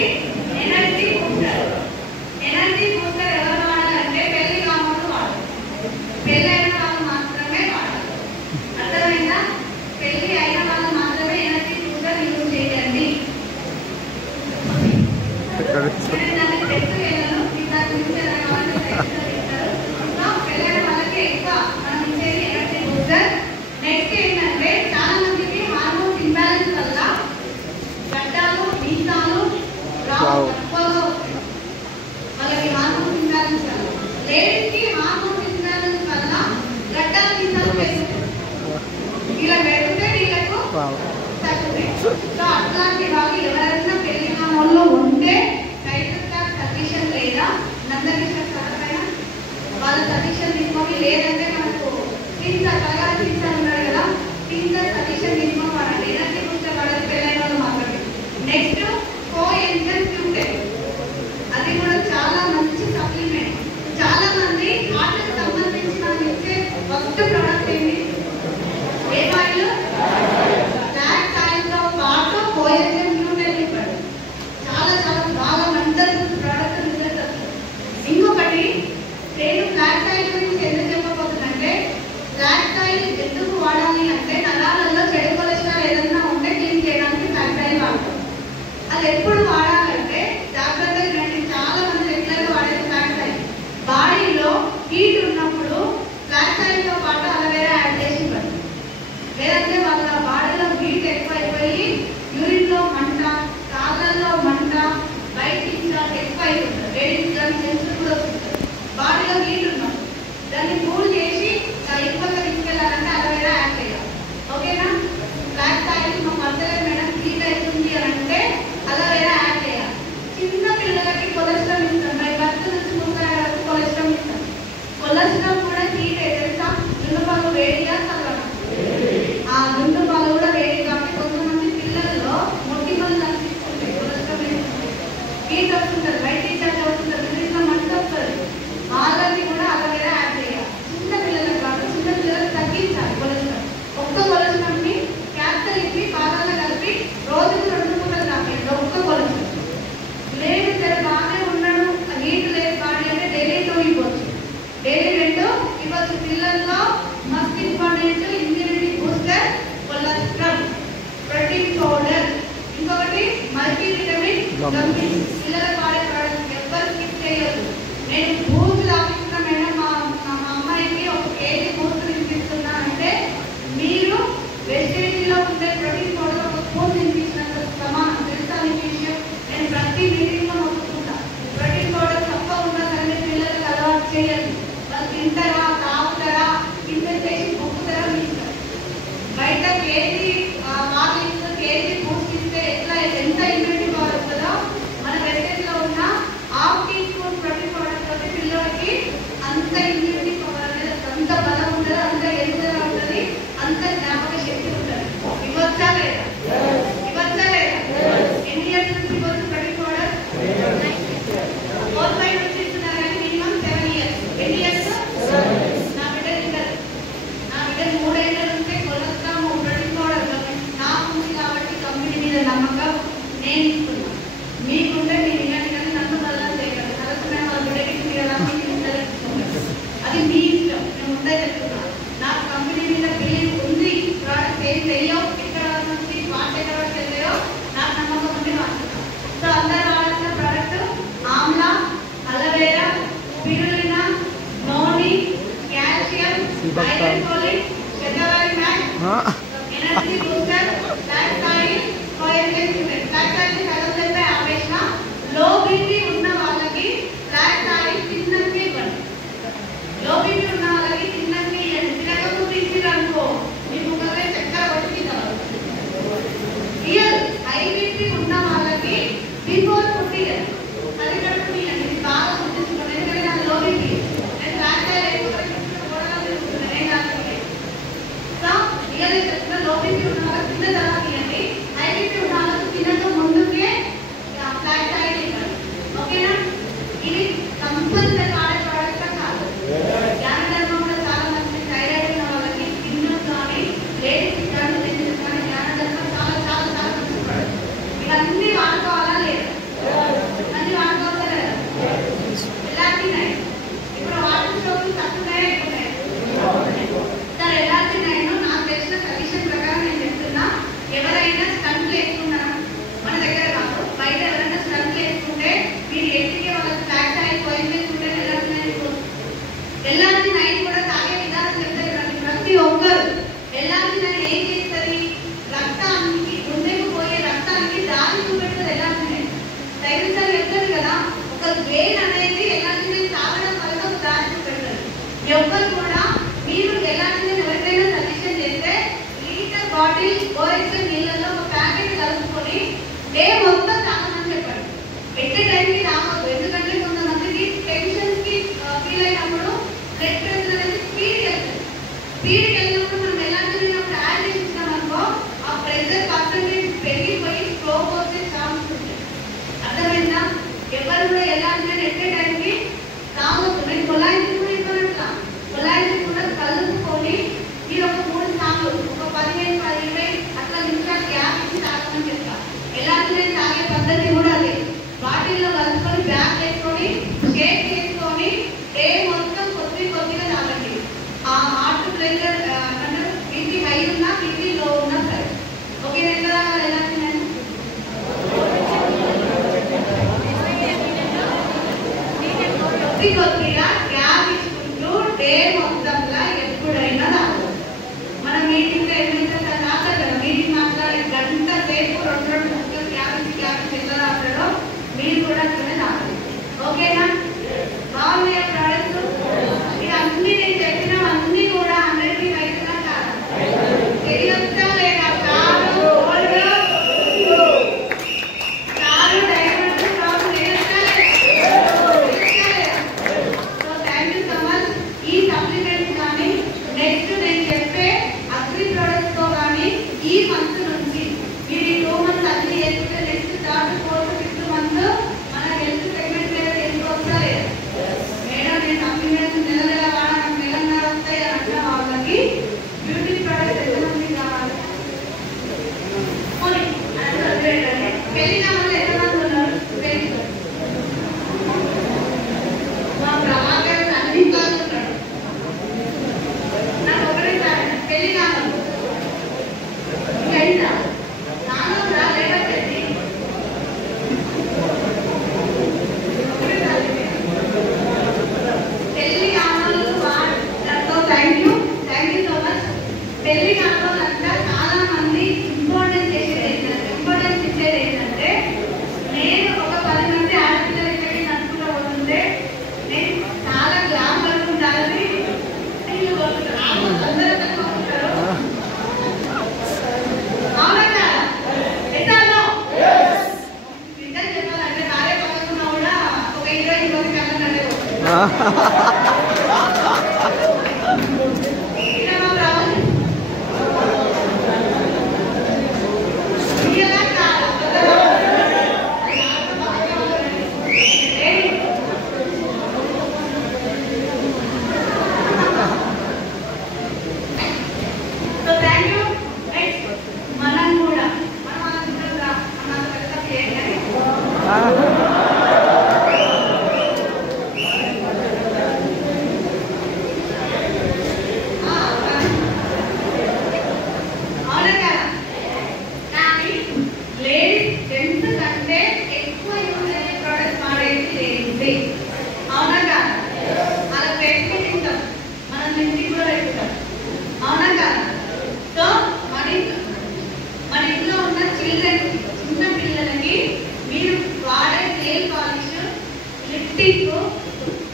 వచ్చేసి energy booster. Energy booster ఎవరు వాడాలంటే పెళ్లి కామలు వాడాలి, పెళ్ళైన వాళ్ళు మాత్రమే వాడాలి. అర్థమైందా? పెళ్లి అయిన వాళ్ళు మాత్రమే ఎనర్జీ బూస్టర్ యూజ్ చేయండి. పెళ్ళైన వాళ్ళకి ఎక్కువ మనం ఇచ్చేది ఎనర్జీ బూస్టర్. నెక్స్ట్ ఏంటంటే చాలా మందికి హార్మోన్ ఇంబ్యాలెన్స్ వల్ల గడ్డాలు మీసాలు రావు, తక్కువగా వాళ్ళకి హార్మోన్ ఇంబ్యాలెన్స్ వల్ల. లేడీస్కి హార్మోన్ ఇంబ్యాలెన్స్ వల్ల గడ్డాలు మీసాలు పెరుగుతాయి, ఇలా పెరిగితే వీళ్ళకు తగ్గుతాయి. సో అట్లాంటి వాళ్ళు ఎవరైనా పెళ్లిన వాళ్ళు ఉంటే సజెషన్ లేదా నందకిషోర్ సార్ పైన వాళ్ళ సజెషన్ తీసుకొని, లేదంటే మనకు ఉన్నారు కదా సజెషన్ తీసుకొని వాడండి. ఎనర్జీ బూస్టర్ వాడాలి పెళ్ళైన వాళ్ళు మాత్రమే. నెక్స్ట్ కోఎంజైమ్ ట్యూబ్, అది కూడా చాలా మంచి సప్లిమెంట్. చాలా మంది హార్ట్కి సంబంధించి మనం ఇచ్చే ఫస్ట్ ప్రోడక్ట్ ఏంటి? ఏ ఆయిల్? బ్లాక్ ఆయిల్తో పాటు కోఎంజైమ్ ట్యూబ్ ఇవ్వండి. చాలా చాలా బాగా మంచి ప్రోడక్ట్ రిజల్ట్ వస్తుంది. ఇంకొకటి నేను బ్లాక్ ఆయిల్ గురించి ఎందుకు చెప్పబోతుందంటే, బ్లాక్ ఆయిల్ ఎందుకు వాడాలి అంటే నరాలలో చెడు కొలెస్ట్రాల్ ఏదైనా ఉంటే క్లీన్ చేయడానికి బ్లాక్ ఆయిల్ వాడతాం. అది ఎప్పుడు వాడాలంటే జాగ్రత్తగా రండి. చాలా మంది రెగ్యులర్గా వాడేది బ్లాక్ ఆయిల్. బాడీలో హీట్ ఉన్నప్పుడు బ్లాక్ ఆయిల్తో పాటు అలోవెరా యాడ్ చేసి ఇవ్వండి. లేదంటే వాళ్ళ బాడీలో హీట్ ఎక్కువైపోయి యూరిన్లో మంట, కాళ్ళల్లో మంట, బయటికి ఎక్కువ అయిపోతుంది, లేడీస్ కానీ జెంట్స్ కూడా వస్తుంది. బాడీలో హీట్ ఉన్నప్పుడు దాన్ని కూల్ చేసి ఎక్కువగా తీసుకెళ్ళాలంటే అలోవెరా యాడ్ చేయాలి. ఓకేనా? బ్లాక్ ఆయిల్ మా పర్సనల్ మేడం హీట్ అవుతుంది అని అంటే అలోవెరా యాడ్ చేయాలి. చిన్న పిల్లలకి కొలెస్ట్రాల్ ఇస్తాం, మరి బర్త్ నుంచి 30 వరకు కొలెస్ట్రాల్ ఇస్తాం. కొలెస్ట్రాల్ కూడా హీట్ తెలుసా? దుండుపాలు వేడిగా చల్లడం, ఆ దుండుపాలు కూడా వేడి. కాబట్టి కొంతమంది పిల్లల్లో మొటిమలు కనిపిస్తుంటాయి, కొలెస్ట్రాల్ హీట్ వస్తుంటుంది, బయట హీట్ అవుతుంటుంది, ఇంట్లో మంట వస్తుంది. వాళ్ళకి కూడా అలోవెరా యాడ్ చేయాలి. చిన్న పిల్లలకు కాదు, చిన్న పిల్లలకు తగ్గించాలి కొలెస్ట్రాల్. ఒక్క కొలెస్ట్రాల్ని క్యాప్సూల్ ఇప్పి పాలలో కలిపి రోజుకు 2 పూటలు తాగండి. ఒక్క కొలెస్ట్రాల్ లేదు సరే బాగానే ఉన్నాడు, హీట్ లేదు బాడీ అంటే డైలీ 2 ఇవ్వచ్చు, డైలీ 2 ఇవ్వచ్చు. పిల్లల్లో must important immunity booster cholesterol, protein powder, ఇంకొకటి మల్టీ విటమిన్ గమ్మిస్. పిల్లలకు వాడే ప్రోడక్ట్ ఎవ్వరు స్కిప్ చేయొద్దు. నేను బూస్ట్ తాపిస్తున్నా మేడం, మా అమ్మాయికి 1 కేజీ బూస్ట్ తినిపిస్తున్నా అంటే మీరు వెజిటేరియన్లో ఉండే ప్రోటీన్ పౌడర్ 1 స్పూన్ తినిపించినంత సమానం. తెలుసా మీకు విషయం? నేను ప్రతి మీటింగ్లో మొక్కుకుంటా, ప్రోటీన్ పౌడర్ తక్కువ ఉన్నా సరే పిల్లలకు అలవాటు చేయాలి. వాళ్ళు తింటారా, తాగుతారా, చేసి మొక్కుతారా మీకు. బయట కేజీ వాళ్ళు కేజీ బూస్ట్ ఇస్తే ఎంత ఇమ్యూనిటీ పవర్ వస్తుందో మన వెజిటేరియన్లో ఉన్న half teaspoon protein powder తోటి పిల్లలకి అంత ఇమ్యూనిటీ పవర్ అనేది అంత బలం ఉంటుంది, అంత ఎదుగుదల ఉంటుంది, అంత జ్ఞాపక శక్తి ఉంటుంది. ఇవ్వచ్చా లేదా? ఇవ్వచ్చా లేదా? ఎన్ని ఇయర్స్ నుంచి ఇవ్వచ్చు ప్రోటీన్ పౌడర్? 4-5 నుంచి ఇస్తున్నారు కానీ మినిమం 7 ఇయర్స్. ఎన్ని ఇయర్స్? నా బిడ్డ తింటారు. నా బిడ్డ 3 ఏళ్ళ నుంచే కొలెస్ట్రాల్ ప్రోటీన్ పౌడర్ నాకు ఉంది కాబట్టి కంపెనీ మీద నమ్మకం నేను ఇస్తున్నాను. మీకుంటే మీరు ఇలాంటి కానీ నన్ను బలం చేయగలరు. కలుసుకునే వాళ్ళ బిడ్డకి అది మీ ఇష్టం. నేను ఉండే చెప్తున్నాను, నాకు కంపెనీ మీద బిలీవ్ ఉంది. ప్రోడక్ట్ ఏం తెలియో, ఎక్కడ నుంచి వాటి ఎక్కడ వరకు వెళ్ళాయో నాకు నమ్మకం ఉండి వాడుతున్నాను. సో అందరూ వాడాల్సిన product amla, aloe vera, spirulina, noni, calcium, iron folic, shatavari max, energy booster, black oil, coenzyme tube. Black oil సగం చెప్పే ఆపేసిన. లో బీపీ ఉన్న వాళ్ళకి బ్లాక్ ఆయిల్ తిన్నట్టే ఇవ్వండి. లో బీపీ ఉన్న వాళ్ళకి తిన్నట్టే ఇవ్వండి. తినక బీపీ అనుకో మీకు చక్కెర కొట్టి రియల్. హై బీపీ ఉన్న వాళ్ళకి బిఫోర్ ఫుడ్ ఇవ్వండి, అది కడుపు ఇవ్వండి. బాగా గుర్తించుకోండి, ఎందుకంటే నాకు లో బీపీ. నేను బ్లాక్ ఆయిల్ ఎక్కువ సో రియల్ చెప్తున్నా. లో బీపీ ఉన్న వాళ్ళకి తిన్న తర్వాత ఇవ్వండి, హై బీపీ ఉన్న వాళ్ళకి తినక ముందుకే బ్లాక్ ఆయిల్ ఇవ్వండి. ఓకేనా? ఇది కంపల్సరీ వాడే ప్రోడక్ట్ కాదు. జ్ఞాన ధర్మం కూడా చాలా మంది థైరాయిడ్ ఉన్న వాళ్ళకి కింద కానీ లేడీస్ కానీ జెంట్స్ కానీ జ్ఞాన ధర్మం చాలా చాలా చాలా మంచి ప్రోడక్ట్. ఇవన్నీ వాడుకోవాలా లేదా? పద్ధతి కూడా అదే. బాటిల్లో కలుపుకొని బ్యాగ్ వేసుకొని షేక్ చేసుకొని డే మొత్తం కొద్దిగా తాగండి. ఆ హార్ట్ ప్రెషర్ అంటే బీపీ హై ఉన్నా బీపీ లో ఉన్నా సరే. ఓకే, ఎంత తాగాలి ఎనర్జీ? నేను కొద్దిగా గ్యాప్ ఇచ్చుకుంటూ డే మొత్తంలో ఎప్పుడైనా తాగాలి. మనం మీటింగ్లో ఏమైతే తాగాలి కదా, మీటింగ్ మాట్లాడి గంట సేపు 2 ముక్కలు గ్యాప్ ఎంత తాగడో మీరు కూడా అట్లనే తాగాలి. ఓకేనా? బాగున్నాయి ప్రోడక్ట్స్. ఇవన్నీ నేను చెప్పినవన్నీ కూడా 100కి రైతున్నా కాదు తెలియొచ్చా లేదా? కారు గోల్డ్ కారు డైమండ్ కాదు తెలియొచ్చా లేదా? So thank you so much. ఈ సప్లిమెంట్స్ కానీ నెక్స్ట్ నేను చెప్పే అగ్రి ప్రోడక్ట్స్ తో కానీ ఈ మంత్ నుంచి మీరు ఈ 2 మంత్స్ అగ్రి చేసుకుంటే next 3rd 4th 5th month మన హెల్త్ సెగ్మెంట్ మీద తెలుసుకోవచ్చా లేదా? మేడం నేను సప్లిమెంట్స్ నెల వాడడం నెలన్నర వస్తాయి అని అంటే వాళ్ళకి బ్యూటీ ప్రోడక్ట్స్ ఎంతమంది కావాలి? పెళ్లి కావాలి ఎంతమంది ఉన్నారు? మా ప్రభాకర్ అన్ని కాదున్నాడు. నాకు ఒకటే పెళ్లి కావాలి ఇంకా నాలో రాలేదండి. పెళ్లి కావాలి వాటితో థ్యాంక్ యూ సో మచ్. పెళ్లి కావాలంటే చాలా మంది ఇంపార్టెన్స్ ఇచ్చేది ఏంటంటే నేను ఒక 10 మంది ఆడపిల్లలు ఇక్కడికి నడుచుకుంటూ పోతుంటే నేను చాలా గ్లామ్ కలుపుకుంటానని వీళ్ళు కోరుకుంటారు. అందరూ కలుపుకుంటారు. అవునా కదా? ఎట్లా నిజం చెప్పాలంటే భార్య పక్కకున్నా కూడా ఒక 20 మంది కళ్ళ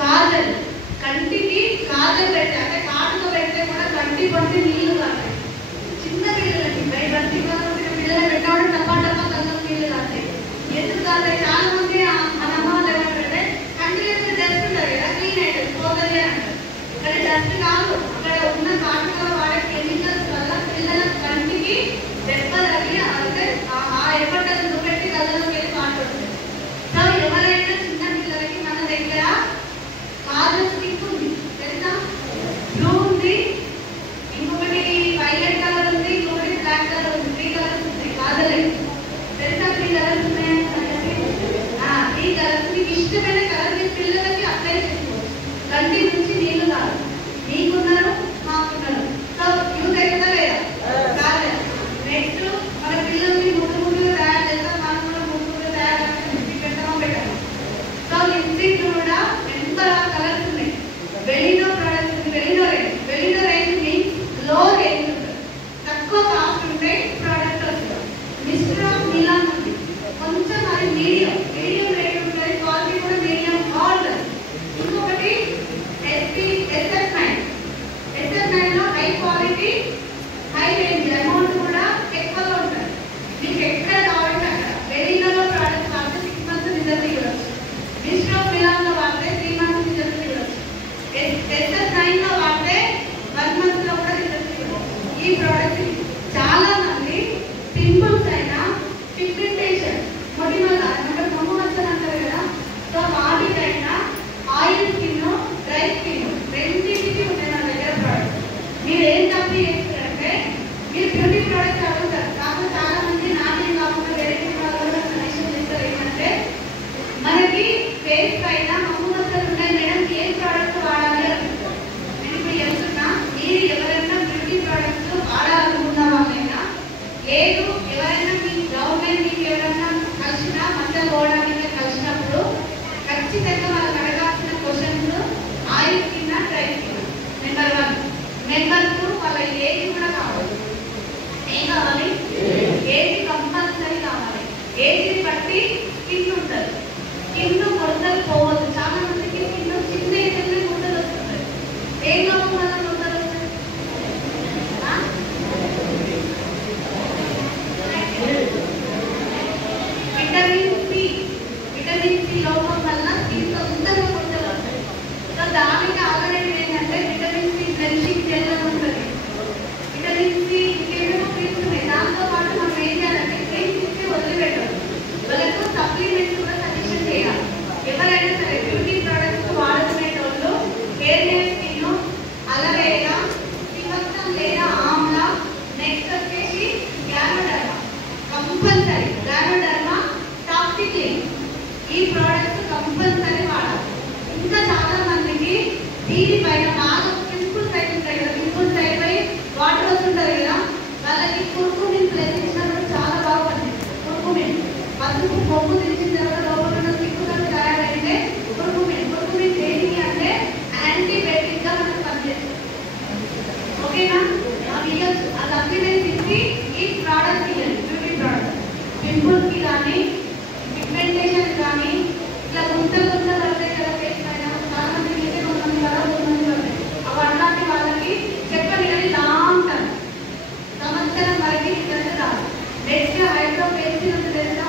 కాజల్ కంటికి కాజల్ పెడితే అంటే కాటుతో పెడితే కూడా కంటి పట్టి నీళ్లు కాస్తాయి. చిన్న పిల్లలకి బట్టి పిల్లలు పెట్టడం టపా కళ్ళ నీళ్లు కాస్తాయి. ఎందుకు కాస్తాయి? చాలా మంది మన అమ్మ వాళ్ళు ఏమంటారంటే కంటి వేస్తే డస్ట్ ఉంటుంది కదా, క్లీన్ అవుతుంది పోతుంది అని అంటారు. కానీ డస్ట్ కాదు, అక్కడ ఉన్న కాటుతో వాడే కెమికల్స్ వల్ల పిల్లల కంటికి దెబ్బ తగిలి అంటే ఆ ఎఫర్ట్ పెట్టి కళ్ళలోకి వెళ్ళి మాట్లాడుతుంది. సో ఎవరైనా చిన్న పిల్లలకి మన దగ్గర కాజల్ స్టిక్ ఉంది తెలుసా? బ్లూ ఉంది, ఇంకొకటి వైలెట్ కలర్ ఉంది, ఇంకొకటి బ్లాక్ కలర్ ఉంది. 3 కలర్స్ ఉంది కాజల్ తెలుసా? 3 కలర్స్ ఉన్నాయని 3 కలర్స్ మీకు ఇష్టమైన కలర్ మీ పిల్లలకి అప్లై చేసుకోవచ్చు. కంటి నుంచి నీళ్లు కాదు. మీకున్నారు బట్టి స్కిన్ ఉంటుంది. స్కిన్ ముడతలు పోవద్దు. చాలా మందికి స్కిన్ చిన్న ఏదైనా ముడతలు వస్తుంటాయి. ఏం లోపం వల్ల ముడతలు వస్తాయి? విటమిన్ సి లోపం వల్ల స్కిన్ తొందరగా ముడతలు వస్తాయి. సో దానికి ఆల్టర్నేటివ్ ఏంటంటే విటమిన్ సి బ్లెంచింగ్ జెల్ ఉంటుంది. విటమిన్ సి ఇంకేమేమో క్రీమ్స్ ఉన్నాయి. దాంతో పాటు మనం ఏం చేయాలంటే క్రీమ్స్ ఇస్తే వదిలిపెట్టాలి. వాళ్ళకు సప్లిమెంట్స్ కూడా సజెషన్ చేయాలి. ఎవరైనా సరే బ్యూటీ ప్రొడక్ట్స్ వాడుకునేటోళ్ళు హెయిర్ స్కిన్, అలవేరా, శ్రీవత్సం లేదా ఆమ్లా, నెక్స్ట్ వచ్చేసి ganoderma, compulsory ganoderma toxic link, ఈ ప్రోడక్ట్స్ కంపల్సరీ వాడాలి. ఇంకా చాలా మందికి దీనిపైన బాగా పింపుల్స్ అయిపోతాయి కదా, పింపుల్స్ అయిపోయి వాటర్ వస్తుంటారు కదా, వాళ్ళకి కుర్కుమిన్ ప్లస్ ఇచ్చినప్పుడు చాలా బాగా పనిచేస్తుంది. కుర్కుమిన్ పసుపు కొమ్ము తెచ్చిన తర్వాత లోపల ఉన్న సిక్కులను తయారైతే కుర్కుమిన్ దేనికి అంటే యాంటీబయాటిక్ గా మనకు పనిచేస్తుంది. ఓకేనా? ఆ సప్లిమెంట్స్ ఇచ్చి ఈ ప్రోడక్ట్ ఇవ్వండి. బ్యూటీ ప్రోడక్ట్ పింపుల్స్ కి కానీ పిగ్మెంటేషన్ కానీ ఇట్లా గుంతలు పడతాయి కదా ఫేస్ పైన, చాలా మందికి అయితే కొంతమంది కదా కొంతమంది పడతాయి. అవి అట్లాంటి వాళ్ళకి చెప్పండి కానీ లాంగ్ టర్మ్ సంవత్సరం వరకు రిజల్ట్ రాదు. నెక్స్ట్ హైడ్రో పెన్సిల్ ఉంది తెలుసా,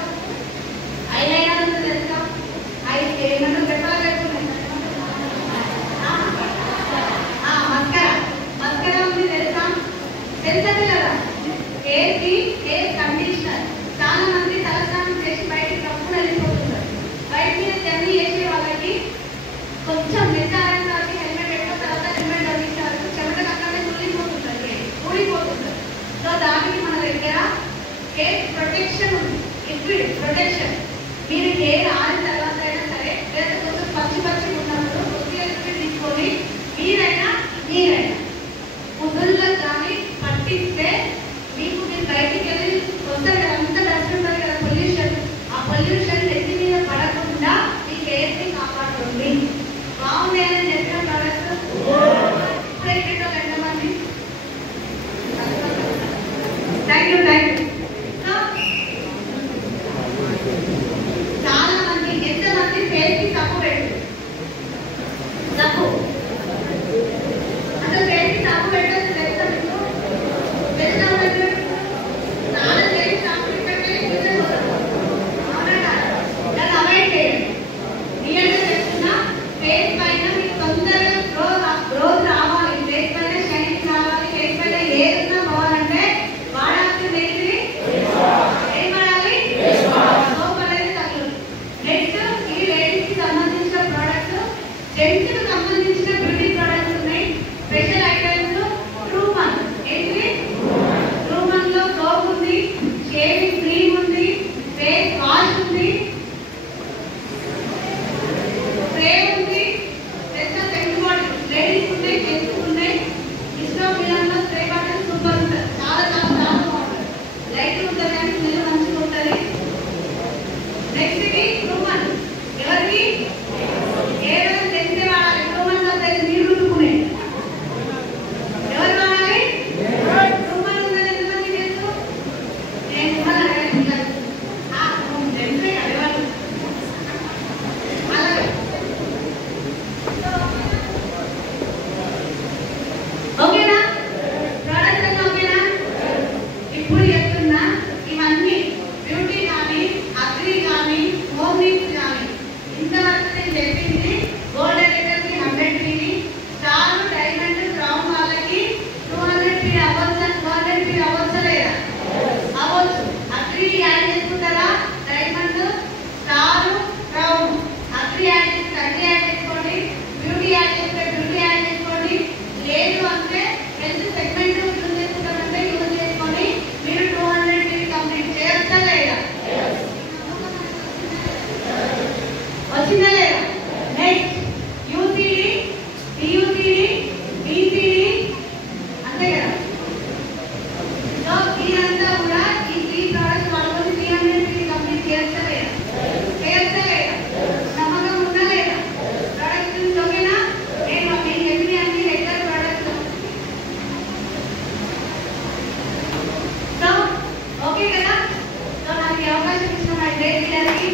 ఐలైనర్ ఉంది తెలుసా, ఏమంటారు పెట్టాలి పెట్టుకున్నాయి, మస్కరా ఉంది తెలుసా, తెలుసా కదా. హెయిర్ కండిషనర్ చాలా మంది తలస్నానం చేసి బయటికి తప్పుడు వెళ్ళిపోతున్నారు. బయట మీద జర్నీ చేసే వాళ్ళకి కొంచెం నిజాయితీ వాళ్ళకి హెల్మెట్ పెట్టిన తర్వాత హెల్మెట్ ధరించారు, చెమటకు అక్కడే ఊడిపోతుంటారు. సో దానికి మన దగ్గర హెయిర్ ప్రొటెక్షన్ ఉంది. Liquid protection. మీరు హెయిర్ ఆరిన తర్వాత అయినా సరే లేదా కొంచెం పచ్చి ఉన్నప్పుడు కొద్దిగా లిక్విడ్ తీసుకొని మీరైనా కుదురులకు కానీ పట్టిస్తే మీకు మీరు బయటికి వెళ్ళి వస్తారు కదా, అంత డస్ట్ ఉంటుంది కదా, పొల్యూషన్, ఆ పొల్యూషన్ నెత్తి మీద పడకుండా మీ హెయిర్ని కాపాడుతుంది. బాగున్నాయని చెప్పిన ప్రోడక్ట్స్ ఇప్పుడే ఇవ్వటం ఎంతమంది? Thank you. సో చాలా మంది ఎంతమంది ఫేస్ కి సబ్బు పెట్టు, సబ్బు అసలు ఫేస్ కి సబ్బు పెట్టదు తెలుసా మీకు? తెలుసా? స్నానం చేసి సబ్బు పెట్టే అవునా? దాన్ని అవాయిడ్ చేయండి. రియల్గా చెప్తున్నా, ఫేస్ పైన మీకు తొందరగా గ్రోత్ రావాలి, ఫేస్ పైన షైనింగ్ రావాలి, ఫేస్ పైన ఏదన్నా పోవాలంటే వాడాల్సింది ఏంటి? ఏం వాడాలి? సోప్ అనేది తగ్గదు. నెక్స్ట్ ఈ లేడీస్ కి సంబంధించిన ప్రోడక్ట్స్, జెంట్స్ కి సంబంధించిన బ్యూటీ ప్రోడక్ట్స్ ఉన్నాయి. Special items Truman. ఏంటి? ట్రూమన్ లో సోప్ ఉంది, షేవింగ్ క్రీమ్ ఉంది, ఫేస్ వాష్ ఉంది, స్ప్రే ఉంది, సెంట్ బాటిల్ లేడీస్ ఉన్నాయి, జెంట్స్ ఉన్నాయి. ఇష్టం మిలన్లో స్ప్రే బాటిల్ సూపర్ ఉంటుంది. చాలా బాగుంటుంది. లైట్ ఉంటుంది కానీ స్మెల్ మంచిగా ఉంటుంది. నెక్స్ట్ కి ట్రూమన్. ఎవరికి? కేవలం తెలిసే వాడాలి. ట్రూమన్ లో తెలిసి నీరు రుట్టుకునే ఎవరు వాడాలి? ట్రూమన్ ఉందని ఎంతమంది తెలుసు? నేను మిమ్మల్ని అడగలేదు. తెలిసే అడగాలి. అలాగే ఓకేనా? ప్రోడక్ట్ అన్నీ ఓకేనా? ఇప్పుడు చెప్తున్నా, ఇవన్నీ బ్యూటీ కానీ అగ్రి కానీ హోమ్ నీడ్స్ కానీ ఇంతవరకు నేను చెప్పింది గోల్డ్ ఎడిటర్కి 100 PV, స్టార్ డైమండ్ క్రౌన్ వాళ్ళకి 200 PV అవ్వచ్చు. 200 PV అవ్వచ్చు లేదా? అవ్వచ్చు. అగ్రి యాడ్ చేసుకుంటారా? Diamond, star, crown, agri add చేసుకుంటే అగ్రి యాడ్ చేసుకోండి, బ్యూటీ యాడ్ చేసుకుంటే బ్యూటీ యాడ్ చేసుకోండి. లేదు అంటే హెల్త్ సెగ్మెంట్ యూజ్ చేసుకుంటామంటే యూజ్ చేసుకొని మీరు 200 PV కంప్లీట్ చేయొచ్చా లేదా? వచ్చిందా లేదా? అవకాశం ఇచ్చిన మా గ్రేట్ లీడర్కి